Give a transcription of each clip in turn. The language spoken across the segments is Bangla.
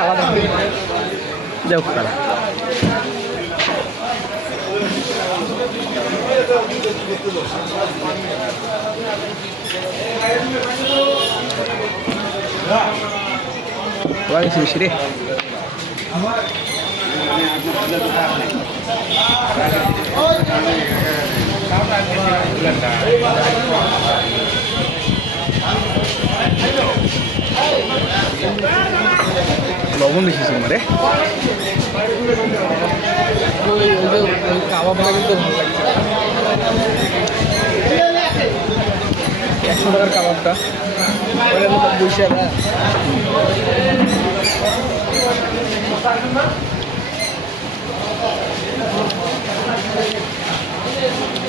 আলাদা যাও কালা বেশি বেশি রে লবণ বেশি ছিল রে কাবাবটা কিন্তু ভালো লাগছে 100 টাকার কাবাবটা বসে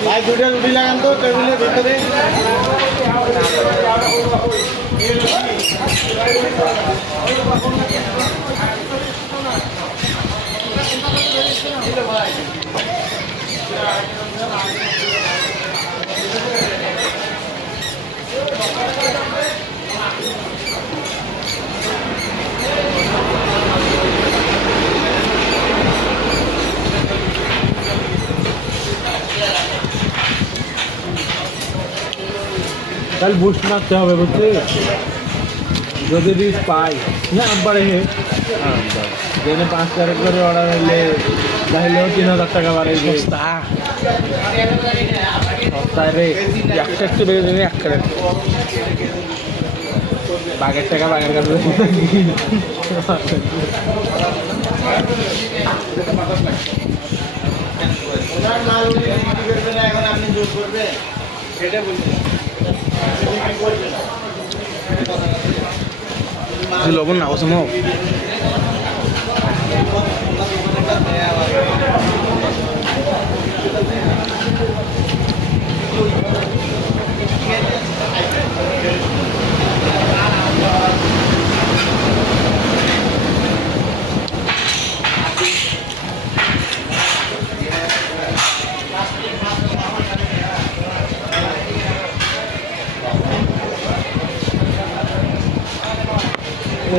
ভাই দুটো রুটি লাগান তো টেবিলের ভিতরে তাহলে বুস্ট মারতে হবে বুঝলি যদি রিচ পাই না আব্বার হে যেখানে 5 টাকা করে অর্ডার হলে তাহলেও 3000 টাকা বাড়ে সস্তায় রে একটা একটু বেড়ে দেবে এক করে বাঘের টাকা বাঘের কাছে এখন আপনি যোগ করবেন সেটা বলছেন লবণ না ওসমো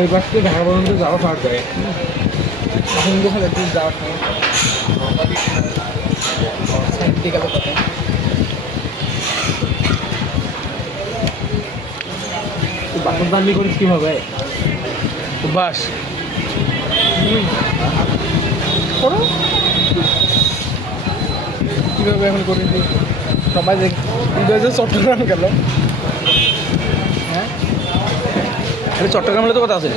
এই পাশ থেকে ঢাকা পর্যন্ত যাওয়া পার করে এখন দেখে একটু যাওয়া ঠিক আছে কথা বাসন দান্ডি করিস কীভাবে বাস করো কীভাবে এখন করিস সবাই যে চট্টগ্রাম গেল হ্যাঁ চট্টগ্রামে তো কথা আছে